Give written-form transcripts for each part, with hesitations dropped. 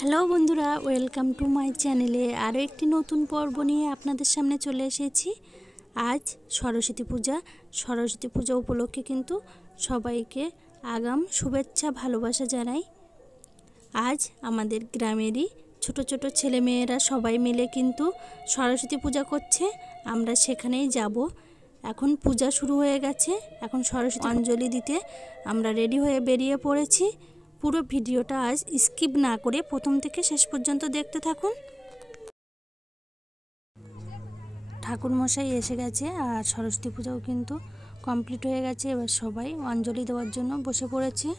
Hello বন্ধুরা, welcome to my চ্যানেলে আরও একটি নতুন পর্ব নিয়ে আপনাদের সামনে চলে এসেছি। আজ সরস্বতী পূজা উপলক্ষে কিন্তু সবাইকে আগাম শুভেচ্ছা ভালোবাসা জানাই। আজ আমাদের গ্রামেরই ছোট ছোট ছেলেমেয়েরা সবাই মিলে কিন্তু সরস্বতী পূজা করছে, আমরা সেখানেই যাব। এখন পূজা শুরু হয়ে গেছে, এখন সরস্বতী অঞ্জলি দিতে আমরা রেডি হয়ে বেরিয়ে পড়েছি। পুরো ভিডিওটা আজ স্কিপ না করে প্রথম থেকে শেষ পর্যন্ত দেখতে থাকুন। ঠাকুর মশাই এসে গেছে আর সরস্বতী পূজাও কিন্তু কমপ্লিট হয়ে গেছে। এবার সবাই অঞ্জলি দেওয়ার জন্য বসে পড়েছে।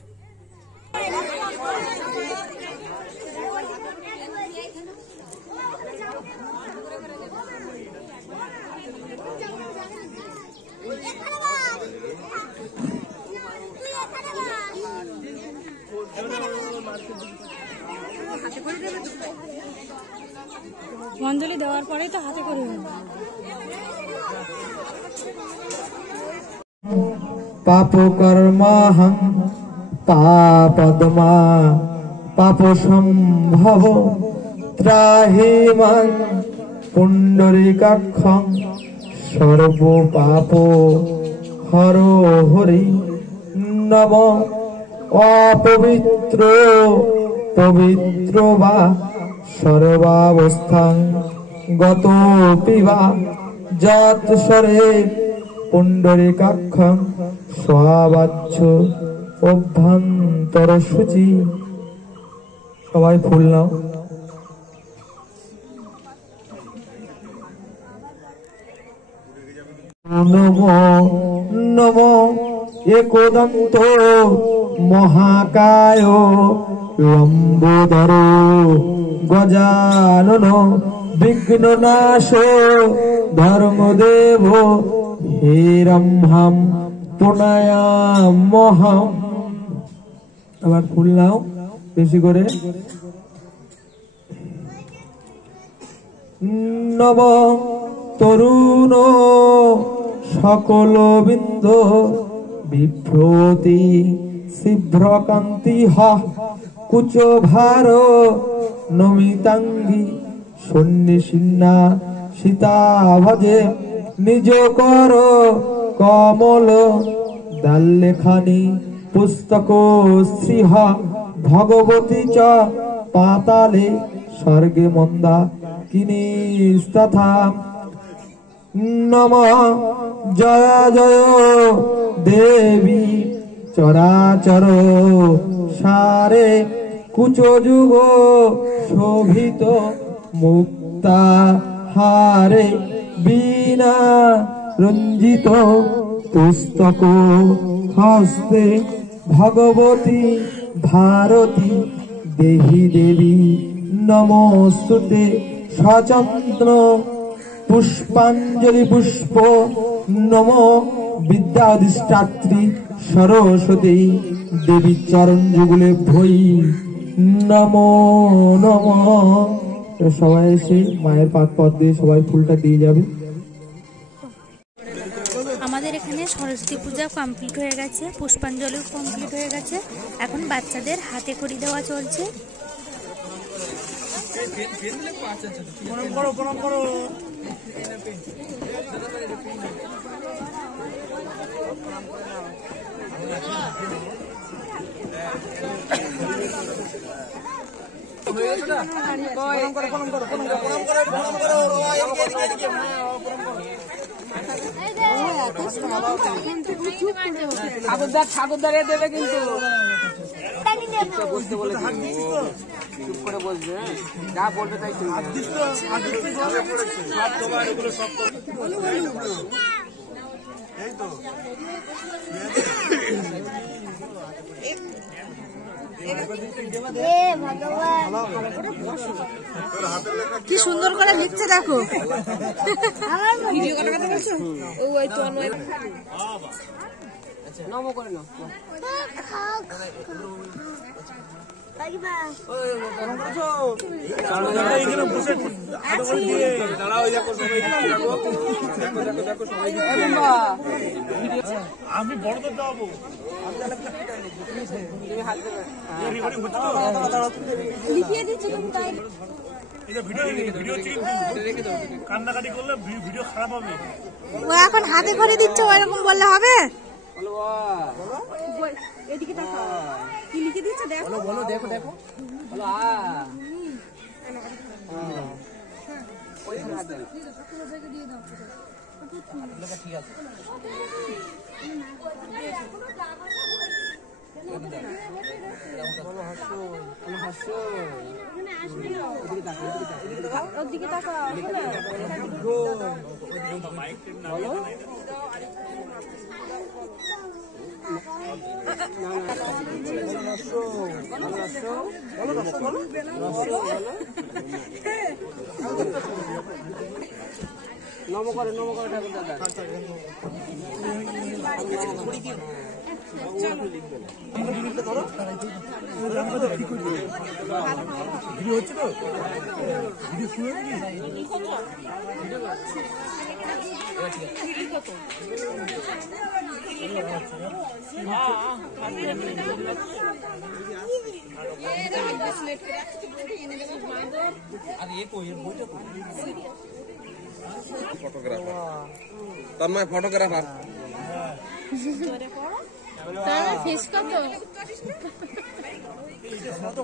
অঞ্জলি দেওয়ার পরেই তো হাতে করে পাপ কর্মাহং পাপদ্মা পাপ সম্ভব ত্রাহি মাং পুণ্ডরীকাক্ষং সর্ব পাপ হর হরি নম। অপবিত্র পবিত্র বা সর্বাবস্থাং গত পিবা যৎসরে পুণ্ডরীকাক্ষং স্বাবাচ্ছ অভ্যন্তর শুচি। সবাই ফুল নাও। নমো নমো একদন্ত মহাকায় লম্বোদর গজানন বিঘ্ননাশ ধর্মদেব হেরম্ভম প্রণয়ামহম। আবার ফুল নাও বেশি করে। নব তরুণ সকল বিন্দ বিভ্রতি শীভ্রকান্তি কুচ ভার নমিতাঙ্গি সন্ন্যাসিন্না সীতা ভজে নিজ কর কমল দাল্লেখানি পুস্তক শ্রীহ ভগবতী চ পাতালে স্বর্গে মন্দা কিনিস্তথা। নম জয় জয় দেবী চরাচর সারে কুচ যুগ শোভিত মুক্তা হারে বীণা রঞ্জিত পুস্তক হস্তে ভগবতী ভারতী দেহি দেবী নমস্তুতে। সচন্দ্র পুষ্পাঞ্জলি পুষ্প নম বিদ্যা অধিষ্ঠাত্রী সরস্বতী দেবী চরণ যুগলে ভই নমো নম। সবাই এসে মায়ের পাদ পদ দিয়ে সবাই ফুলটা দিয়ে যাবে। আমাদের এখানে সরস্বতী পূজা কমপ্লিট হয়ে গেছে, পুষ্পাঞ্জলিও কমপ্লিট হয়ে গেছে। এখন বাচ্চাদের হাতে খড়ি দেওয়া চলছে। ঠাকুরদারে দেবে কিন্তু বসতে বলে চুপ করে বসবে, যা বলবে তাই কি সুন্দর করে লিখছে দেখো। ভিডিও কাটা করছো ওই তো নমো করে নাও। আমি বড় তো যাবো লিখি এটা ভিডিও হচ্ছে কিন্তু কান্নাকাটি করলে ভিডিও খারাপ হবে। ও এখন হাতে করে দিচ্ছে, ওইরকম বললে হবে? বলো এদিকে তাকাও, কি লিখে দিচ্ছে দেখো। বলো বলো, দেখো দেখো, বলো ওইখানে হাত দাও। ঠিক আছে, বলো হাসো, বলো হাসো, ওদিকে তাকাও। বলো নম করে ঠাকুর দাদা। ভিডিও হচ্ছে তো, ভিডিও শুরু হয়নি। তন্ময় ফটোগ্রাফার।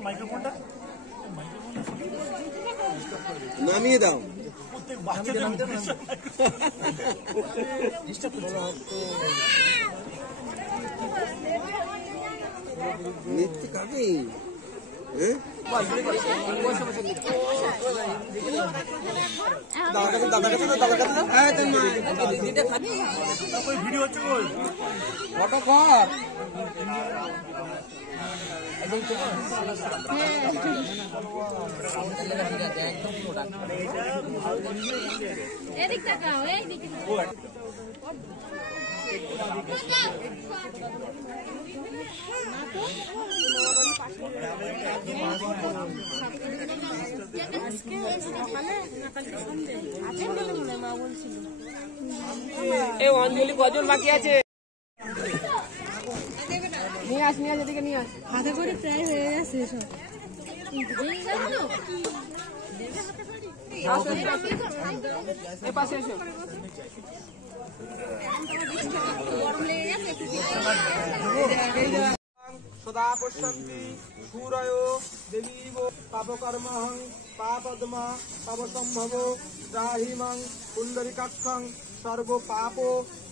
মাইক্রোফোনটা নামিয়ে দাও। প্রত্যেক বাচ্চাদের নিচ্ছে কাকি, ভিডিও হচ্ছে কই? ফটো কর। এদিক তাকাও, এইদিকে অঞ্জলি কজন বাকি আছে? নিয়ে আস এদিকে নিয়ে আস। হাতে করে প্রায় হয়ে গেছে সব। পাশে এসো। সদা পশ্যন্তি সূরয় দেবীব পাপকর্মহং পাপদ্মা পাপসম্ভব রাহিমং পুণ্ডরিকাক্ষং সর্ব পাপ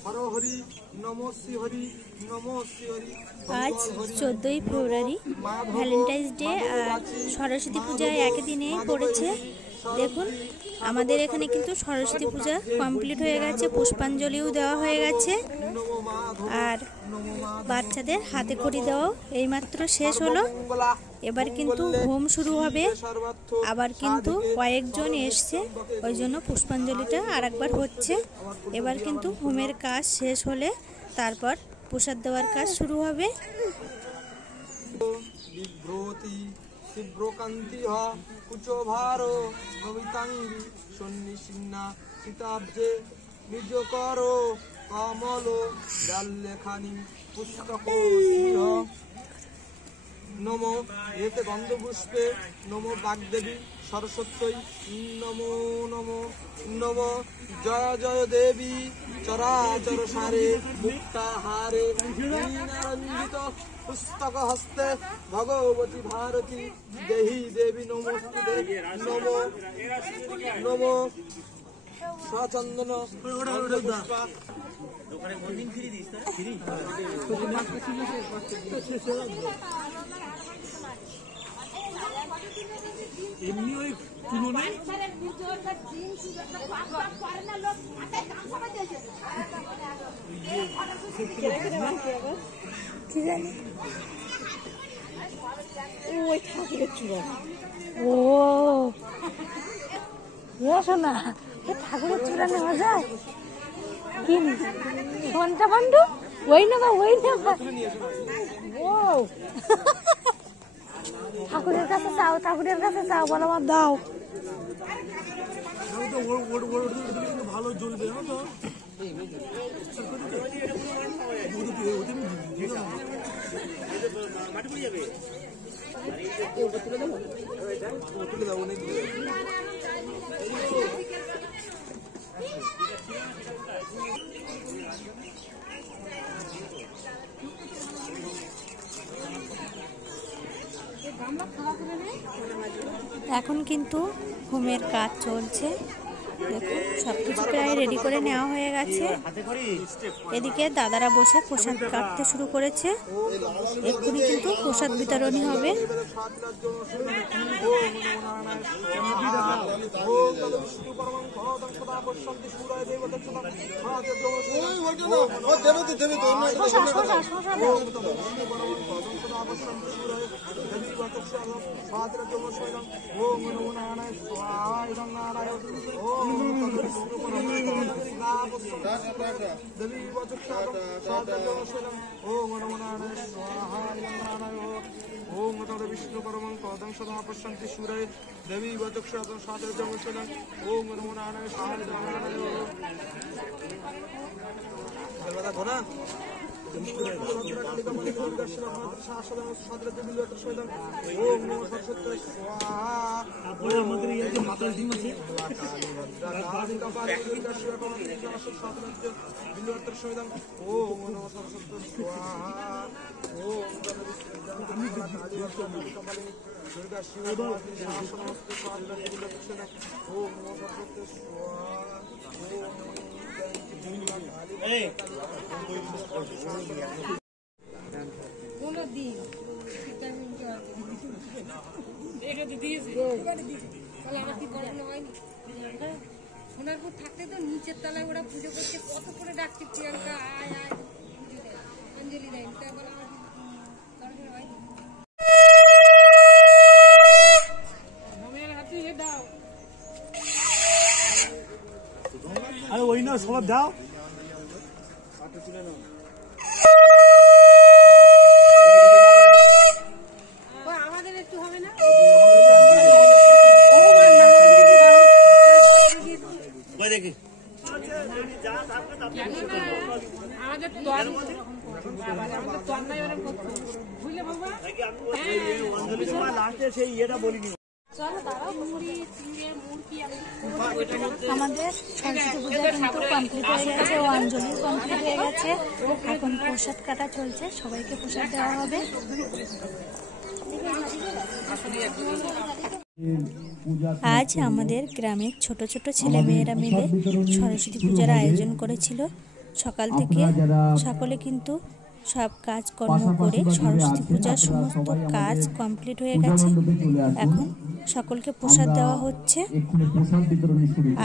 হরহরি নমো শ্রীহরি নমো শ্রীহরি। আজ 14ই ফেব্রুয়ারি, ভ্যালেন্টাইন্স ডে আর সরস্বতী পূজা একই দিনেই পড়েছে। দেখুন আমাদের এখানে কিন্তু সরস্বতী পূজা কমপ্লিট হয়ে গেছে, পুষ্পাঞ্জলিও দেওয়া হয়ে গেছে আর বাচ্চাদের হাতে খড়ি দেওয়াও এইমাত্র শেষ হলো। এবার কিন্তু হোম শুরু হবে, আবার কিন্তু কয়েকজন এসছে, ওই জন্য পুষ্পাঞ্জলিটা আর একবার হচ্ছে। এবার কিন্তু হোমের কাজ শেষ হলে তারপর প্রসাদ দেওয়ার কাজ শুরু হবে। শিব্রকান্তি কুচভার নমিতাঙ্গি সন্নিসিন্না সীতাব্জে নিজ কর কমল ডাল্লেখানি পুস্তক নমো এতে গন্ধপুষ্পে নমো বাগদেবী সরস্বত্যই নমো নমো নমো জয় জয় দেবী চরাচর সারে মুক্তাহারে রঞ্জিত পুস্তক হস্তে ভগবতী ভারতী দেহি দেবী নমস্তুতে নমো নমো সচন্দন এমনি ওই তুলো নেই। কি জানি ওই ঠাকুরের চূড়া। ও শোনা, ঠাকুরের চূড়া নেওয়া যায়? কি ঘন্টা পান্ডু? ওই না বা ওই না বা ও ঠাকুরের কাছে চাও, ঠাকুরের কাছে চাও, বলো আমার দাও। ভালো জ্বলবে তো। মাটি পড়ে যাবে। এখন কিন্তু হোমের কাজ চলছে। দেখুন সব কিছু প্রায় রেডি করে নেওয়া হয়ে গেছে। এদিকে দাদারা বসে প্রসাদ কাটতে শুরু করেছে। এক্ষুনি কিন্তু প্রসাদ বিতরণী হবে। विष्णु परमं पदं सदा पश्यन्ति सूरय देवी वचक्षातं सादर जमशलं ओम नमो नारायण सादर जमशलं दरवाजा खोला ओम नमो सरस्वती स्वाहा আমাদের এই যে মাতাল টিম আছে ओम नमो सरस्वती स्वाहा ओम दुर्गा शिव ओम नमो सरस्वती সোনারপুর থাকতে তো নিচের তলায় ওরা পুজো করছে, কত করে ডাকছে প্রিয়াঙ্কা আয় আয় অঞ্জলি দেয়, তাই বলে আমার দরকার হয়নি। আরে ওই না সবাই দাও আমাদের একটু হবে না? দেখি আমাদের বুঝলে বাবা লাস্টে সেই ইয়েটা বলিনি। আমাদের সরস্বতী পূজা কিন্তু কমপ্লিট হয়ে গেছে ও অঞ্জলি কমপ্লিট হয়ে গেছে। এখন প্রসাদ কাটা চলছে, সবাইকে প্রসাদ দেওয়া হবে। আজ আমাদের গ্রামের ছোট ছোট ছেলে মেয়েরা মিলে সরস্বতী পূজার আয়োজন করেছিল। সকাল থেকে সকলে কিন্তু সব কাজকর্ম করে সরস্বতী পূজার সমস্ত কাজ কমপ্লিট হয়ে গেছে। এখন সকলকে প্রসাদ দেওয়া হচ্ছে।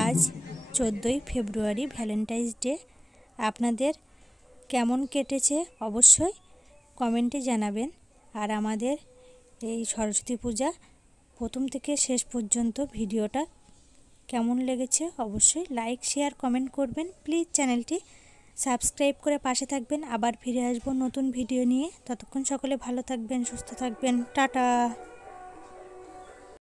আজ 14ই ফেব্রুয়ারি ভ্যালেন্টাইন্স ডে। আপনাদের কেমন কেটেছে অবশ্যই কমেন্টে জানাবেন। আর আমাদের এই সরস্বতী পূজা প্রথম থেকে শেষ পর্যন্ত ভিডিওটা কেমন লেগেছে অবশ্যই লাইক শেয়ার কমেন্ট করবেন। প্লিজ চ্যানেলটি সাবস্ক্রাইব করে পাশে থাকবেন। আবার ফিরে আসবো নতুন ভিডিও নিয়ে। ততক্ষণ সকলে ভালো থাকবেন, সুস্থ থাকবেন। টাটা।